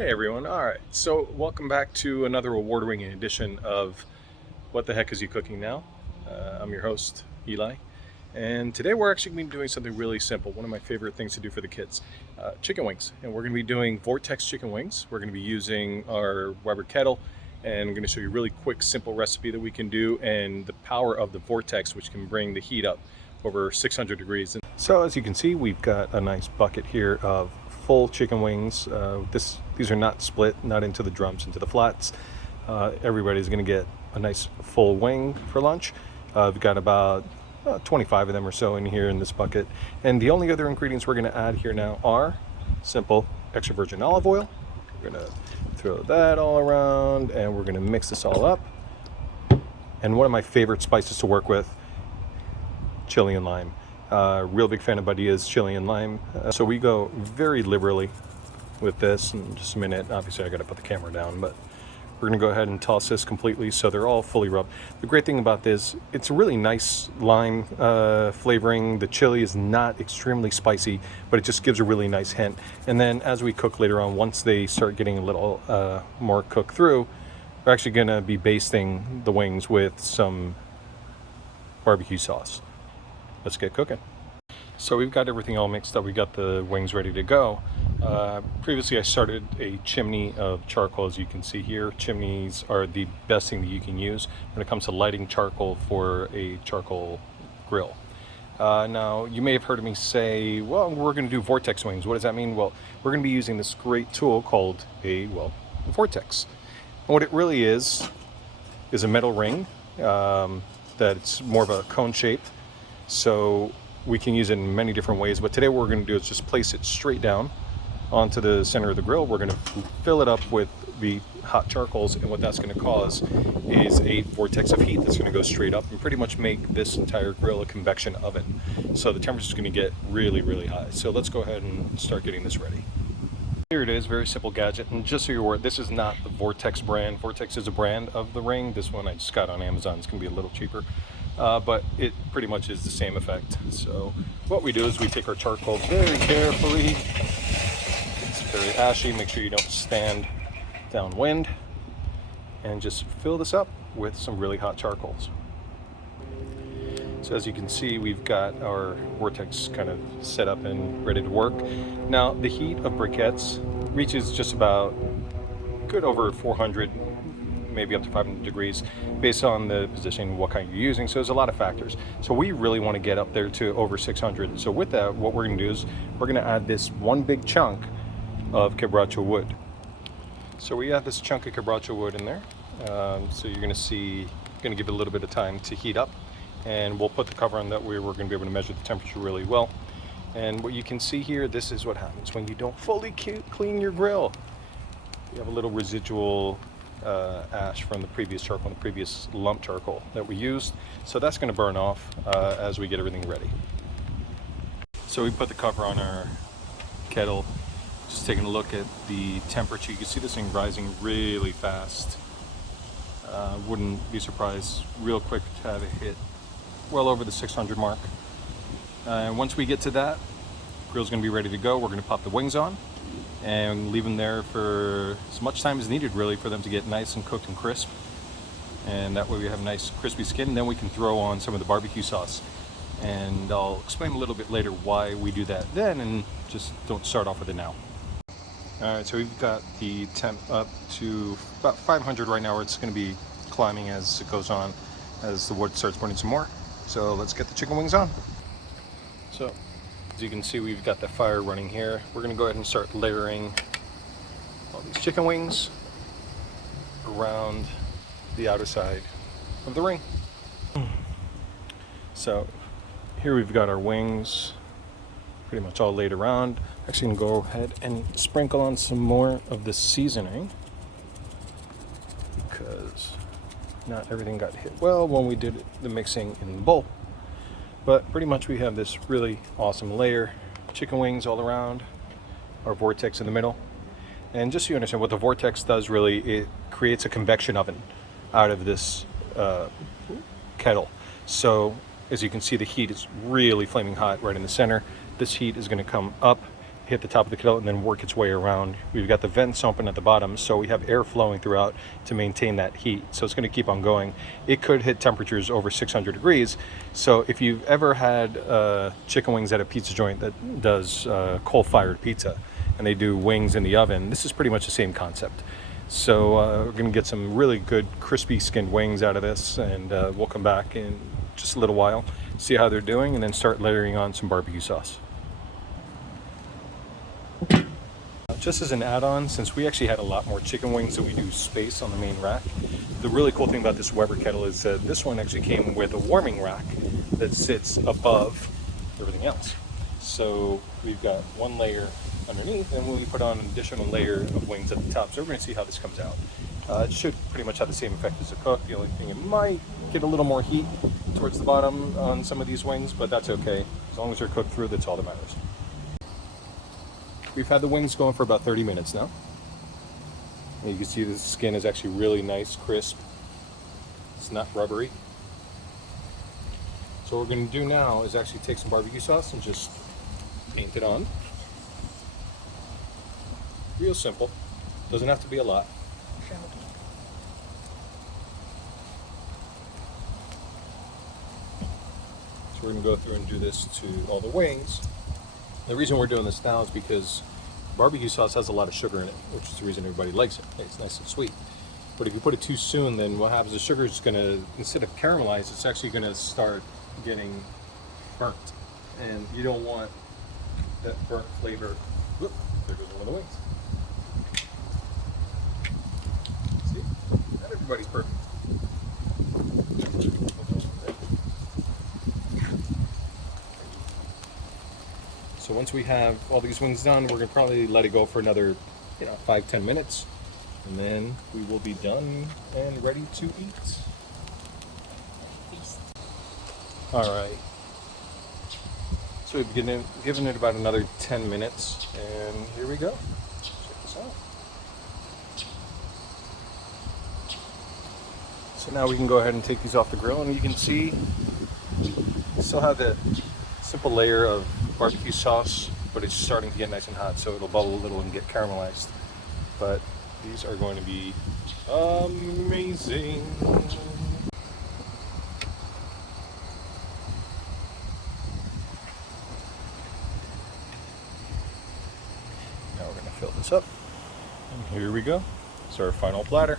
Hey everyone, alright, so welcome back to another award-winning edition of What the Heck Is You Cooking Now? I'm your host, Eli, and today we're actually going to be doing something really simple, one of my favorite things to do for the kids, chicken wings. And we're going to be doing Vortex chicken wings. We're going to be using our Weber kettle, and I'm going to show you a really quick, simple recipe that we can do, and the power of the Vortex, which can bring the heat up over 600 degrees. So as you can see, we've got a nice bucket here of full chicken wings. These are not split, not into the drums, into the flats. Everybody's going to get a nice full wing for lunch. We've got about 25 of them or so in here in this bucket. And the only other ingredients we're going to add here now are simple extra virgin olive oil. We're going to throw that all around and we're going to mix this all up. And one of my favorite spices to work with, chili and lime. Real big fan of Badia's chili and lime. So we go very liberally with this. In just a minute, obviously I got to put the camera down, but we're going to go ahead and toss this completely so they're all fully rubbed. The great thing about this, it's a really nice lime flavoring. The chili is not extremely spicy, but it just gives a really nice hint. And then as we cook later on, once they start getting a little more cooked through, we're actually going to be basting the wings with some barbecue sauce. Let's get cooking. So we've got everything all mixed up. We got the wings ready to go. Previously I started a chimney of charcoal, as you can see here. Chimneys are the best thing that you can use when it comes to lighting charcoal for a charcoal grill. Now you may have heard me say, well, we're going to do Vortex wings. What does that mean? Well, we're going to be using this great tool called a Vortex. And what it really is a metal ring that's more of a cone shape. So we can use it in many different ways, but today what we're going to do is just place it straight down onto the center of the grill. We're going to fill it up with the hot charcoals, and what that's going to cause is a vortex of heat that's going to go straight up and pretty much make this entire grill a convection oven. So the temperature is going to get really, really high. So let's go ahead and start getting this ready. Here it is, very simple gadget, and just so you're aware, this is not the Vortex brand. Vortex is a brand of the ring. This one I just got on Amazon. It's going to be a little cheaper. But it pretty much is the same effect. So what we do is we take our charcoal very carefully. It's very ashy, make sure you don't stand downwind, and just fill this up with some really hot charcoals. So as you can see, we've got our Vortex kind of set up and ready to work. Now the heat of briquettes reaches just about good over 400, maybe up to 500 degrees based on the position, what kind you're using. So there's a lot of factors. So we really want to get up there to over 600. So with that, what we're going to do is we're going to add this one big chunk of quebracho wood. So we add this chunk of quebracho wood in there. So you're going to see, going to give it a little bit of time to heat up, and we'll put the cover on that way. We're going to be able to measure the temperature really well. And what you can see here, this is what happens when you don't fully clean your grill. You have a little residual ash from the previous charcoal, the previous lump charcoal that we used. So that's going to burn off as we get everything ready. So we put the cover on our kettle, just taking a look at the temperature. You can see this thing rising really fast. Wouldn't be surprised real quick to have it hit well over the 600 mark. And once we get to that, grill's going to be ready to go. We're going to pop the wings on and leave them there for as much time as needed, really, for them to get nice and cooked and crisp. And that way we have a nice crispy skin. Then we can throw on some of the barbecue sauce. And I'll explain a little bit later why we do that then, and just don't start off with it now. Alright, so we've got the temp up to about 500 right now, where it's going to be climbing as it goes on, as the wood starts burning some more. So let's get the chicken wings on. So as you can see, we've got the fire running here. We're going to go ahead and start layering all these chicken wings around the outer side of the ring. So here we've got our wings pretty much all laid around. Actually, going to go ahead and sprinkle on some more of the seasoning, because not everything got hit well when we did the mixing in the bowl. But pretty much we have this really awesome layer, chicken wings all around, our Vortex in the middle. And just so you understand what the Vortex does, really, it creates a convection oven out of this kettle. So as you can see, the heat is really flaming hot right in the center. This heat is going to come up hit the top of the kettle and then work its way around. We've got the vents open at the bottom, so we have air flowing throughout to maintain that heat. So it's going to keep on going. It could hit temperatures over 600 degrees. So if you've ever had chicken wings at a pizza joint that does coal-fired pizza, and they do wings in the oven, this is pretty much the same concept. So we're going to get some really good crispy skinned wings out of this, and we'll come back in just a little while, see how they're doing, and then start layering on some barbecue sauce. Just as an add-on, since we actually had a lot more chicken wings than we do space on the main rack, the really cool thing about this Weber kettle is that this one actually came with a warming rack that sits above everything else. So we've got one layer underneath, and we put on an additional layer of wings at the top. So we're going to see how this comes out. It should pretty much have the same effect as a cook. The only thing, it might get a little more heat towards the bottom on some of these wings, but that's okay. As long as they're cooked through, that's all that matters. We've had the wings going for about 30 minutes now. And you can see the skin is actually really nice, crisp. It's not rubbery. So what we're going to do now is actually take some barbecue sauce and just paint it on. Real simple. Doesn't have to be a lot. So we're going to go through and do this to all the wings. The reason we're doing this now is because barbecue sauce has a lot of sugar in it, which is the reason everybody likes it. It's nice and sweet. But if you put it too soon, then what happens, the sugar is going to, instead of caramelize, it's actually going to start getting burnt. And you don't want that burnt flavor. Whoop, there goes one of the wings. See? Not everybody's perfect. So once we have all these wings done, we're going to probably let it go for another 5-10 minutes. And then we will be done and ready to eat. Alright. So we've given it about another 10 minutes, and here we go. Check this out. So now we can go ahead and take these off the grill, and you can see we still have the simple layer of barbecue sauce, but it's starting to get nice and hot, so it'll bubble a little and get caramelized. But these are going to be amazing. Now we're going to fill this up, and here we go. It's our final platter.